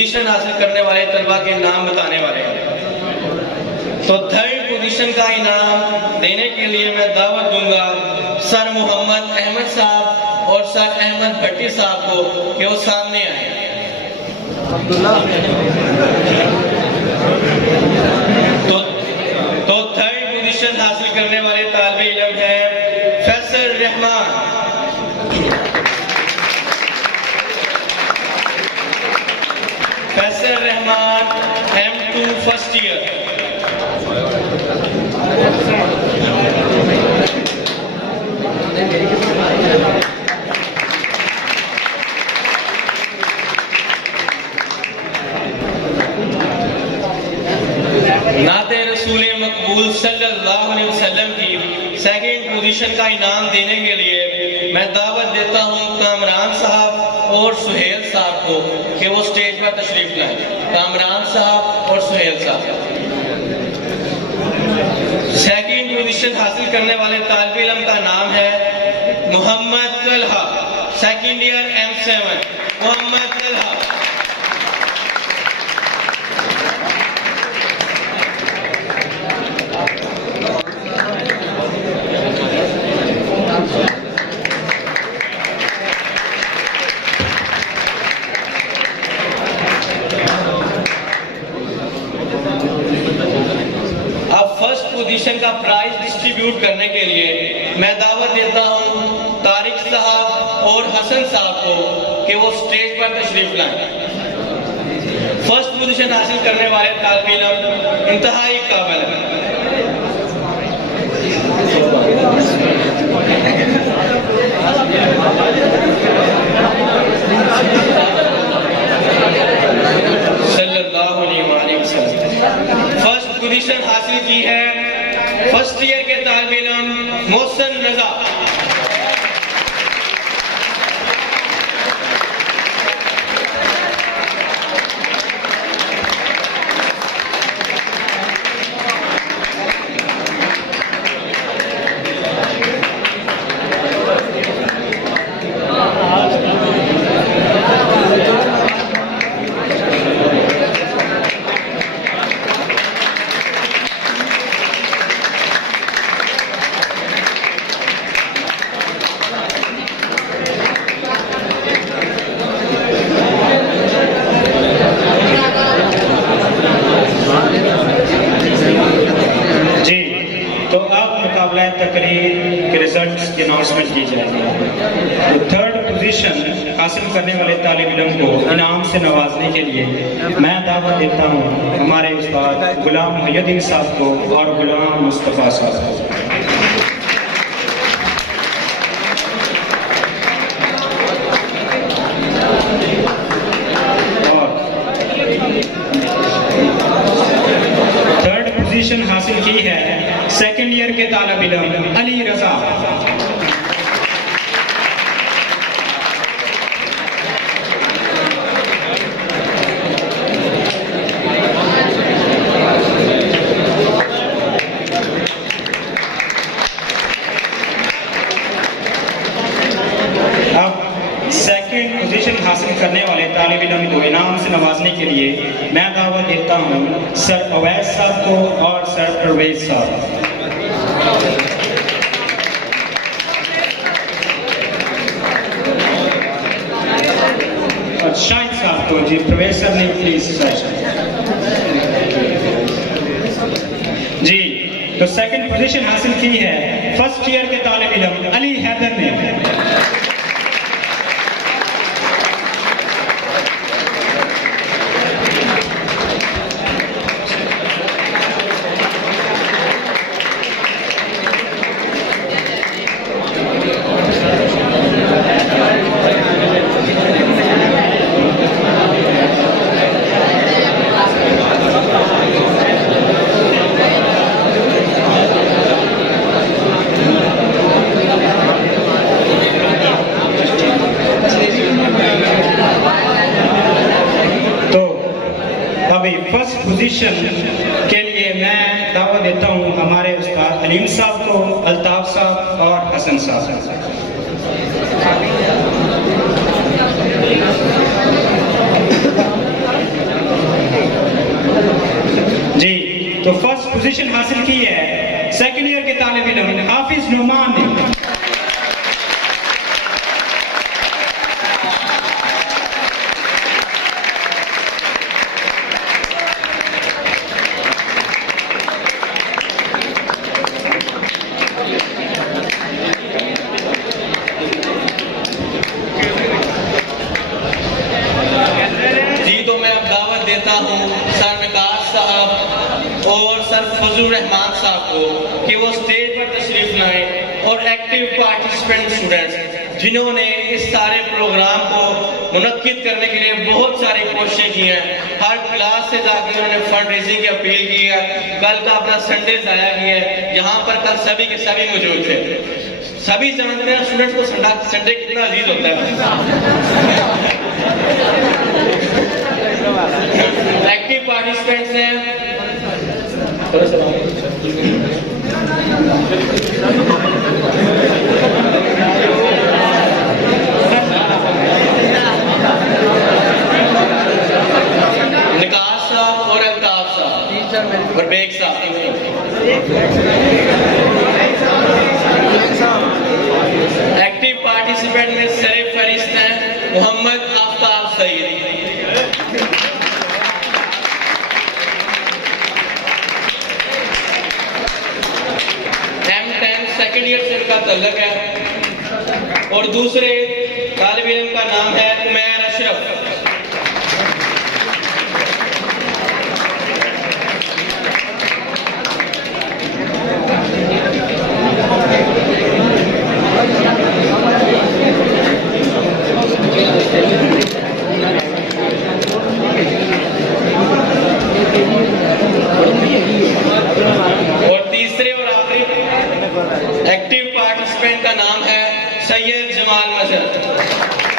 Position हासिल करने वाले तलबा के नाम बताने वाले हैं। तो थर्ड पोजीशन का इनाम देने के लिए मैं दावत दूंगा सर मोहम्मद अहमद साहब और सर अहमद भट्टी साहब को कि वो सामने आए। तो थर्ड पोजीशन हासिल करने वाले तालिब इल्म है Faisal Rahman. Faisal Rahman M2 first year. नाते रसूल मकबूल सल्लल्लाहु अलैहि वसल्लम की सेकंड पोजीशन का इनाम देने के लिए मैं दावत देता हूं कामरान साहब और सुहेल साहब को कि वो स्टेज पर तशरीफ लाएं। कामरान साहब और सुहेल साहब। सेकंड पोजीशन हासिल करने वाले तालिब इल्म का नाम है Mohammad Talha, second year M7। Mohammad Talha. Position का प्राइज डिस्ट्रीब्यूट करने के लिए मैं दावत देता हूं तारिक साहब और हसन साहब को कि वो स्टेज पर तशरीफ लाएं। फर्स्ट पोजीशन हासिल करने वाले तालिब इल्म इंतहाई काबिल है। सल्लल्लाहु अलैहि वसल्लम। फर्स्ट पोजीशन हासिल की है फर्स्ट ईयर के तालिब इल्म मोहसिन रजा। तकरीर के रिजल्ट्स की अनाउंसमेंट की जाएगी। तो थर्ड पोजीशन हासिल करने वाले तालिब इल्म को इनाम से नवाजने के लिए मैं दावत देता हूँ हमारे उस्ताद गुलाम मुहिउद्दीन साहब को और गुलाम मुस्तफ़ा साहब को। थर्ड पोजीशन हासिल की है सेकेंड ईयर के तालिब इल्म अली रजा। अब सेकेंड पोजीशन हासिल करने वाले तालिब इल्म को इनाम से नवाजने के लिए मैं दावत देता हूँ सर अवैस साहब को और सर परवेज साहब। और शाहिद साहब को जी प्रोफेसर ने प्लीज जी। तो सेकंड पोजीशन हासिल की है फर्स्ट ईयर के तालिब इल्म अली हैदर ने। फर्स्ट पोजीशन के लिए मैं दावा देता हूं हमारे उस्ताद अलीम साहब को, अल्ताफ साहब और हसन साहब। पोजीशन हासिल की है सेकंड ईयर के तालिब इल्म हाफिज नुमान ने। सर निकास साहब और सर फजलुर रहमान साहब को कि वो स्टेज पर तशरीफ लाएं और एक्टिव पार्टिसिपेंट स्टूडेंट्स जिन्होंने इस सारे प्रोग्राम को मुनक्किद करने के लिए बहुत सारी कोशिशें की हैं, हर क्लास से जाकर उन्होंने फंड रेजिंग की अपील की है। कल का अपना संडे ज़ाया किया है, यहाँ पर कल सभी के सभी मौजूद थे। सभी जानते हैं स्टूडेंट्स को संडे कितना अजीज होता है। एक्टिव पार्टिसिपेंट्स हैं निकास साहब और अल्ताफ साहब और बेग साहब। एक्टिव पार्टिसिपेंट में सरे फरिश्त हैं मोहम्मद आफ्ताब सईद। सेकंड ईयर से इनका तल्लक है और दूसरे तालिब इल्म का नाम है उमैर अशरफ। और तीसरे और आखिरी एक्टिव पार्टिसिपेंट का नाम है सैयद जमाल मजहर।